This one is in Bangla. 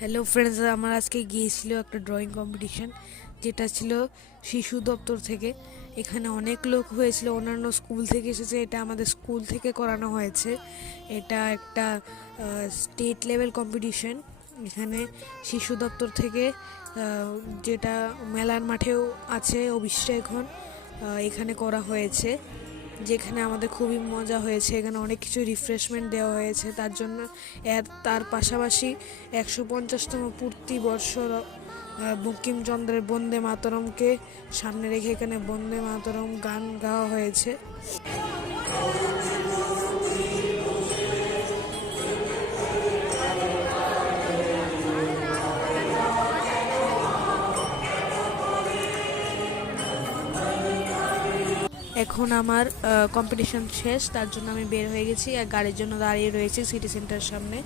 হ্যালো ফ্রেন্ডস, আমার আজকে গিয়েছিল একটা ড্রয়িং কম্পিটিশন, যেটা ছিল শিশু দপ্তর থেকে। এখানে অনেক লোক হয়েছিল, অন্যান্য স্কুল থেকে এসেছে। এটা আমাদের স্কুল থেকে করানো হয়েছে। এটা একটা স্টেট লেভেল কম্পিটিশন। এখানে শিশু দপ্তর থেকে যেটা মেলার মাঠেও আছে অফিসটা এখন, এখানে করা হয়েছে, যেখানে আমাদের খুবই মজা হয়েছে। এখানে অনেক কিছু রিফ্রেশমেন্ট দেওয়া হয়েছে তার জন্য। তার পাশাপাশি 150তম পূর্তি বর্ষর বঙ্কিমচন্দ্রের বন্দে মাতরমকে সামনে রেখে এখানে বন্দে মাতরম গান গাওয়া হয়েছে। এখন আমার কম্পিটিশন শেষ, তার জন্য আমি বের হয়ে গেছি আর গাড়ির জন্য দাঁড়িয়ে রয়েছি সিটি সেন্টার সামনে।